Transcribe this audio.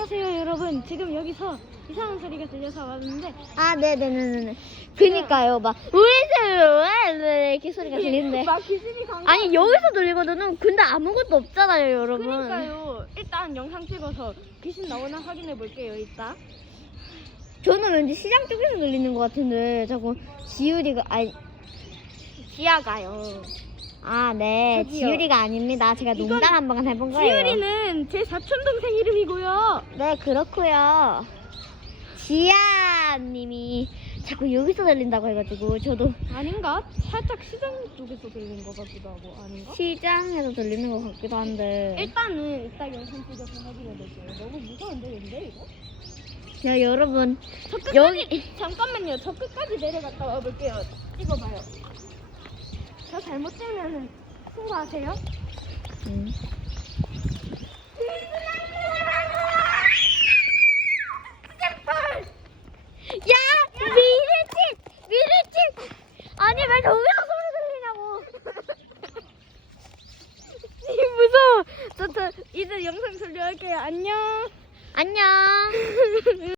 안녕하세요 여러분. 지금 여기서 이상한 소리가 들려서 왔는데 아, 네네네네. 그니까요, 막, 왜 이렇게 소리가 들리는데. 막 귀신이 간 아니, 여기서 들리거든요. 근데 아무것도 없잖아요, 여러분. 그러니까요. 일단 영상 찍어서 귀신 나오나 확인해 볼게요. 이따. 저는 왠지 시장 쪽에서 들리는 것 같은데, 자꾸 지유리가, 아니, 지아가요. 아, 네. 저기요. 지유리가 아닙니다. 제가 이건 농담 한번 해본 거예요. 지유리는 제 사촌 동생 이름이고요. 네, 그렇고요. 지아님이 자꾸 여기서 들린다고 해가지고 저도 아닌가? 살짝 시장 쪽에서 들린 것 같기도 하고 아닌가? 시장에서 들리는 것 같기도 한데. 일단은 이따 영상 찍어서 확인해 볼게요. 너무 무서운데 근데 이거? 야, 여러분, 저 끝까지 여기 잠깐만요. 저 끝까지 내려갔다 와볼게요. 찍어봐요. 저 잘못 찍으면 신고하세요. 야, 미리집. 아니, 왜 저기서 소리 들리냐고. 무서워. 저 이제 영상 종료할게요. 안녕. 안녕.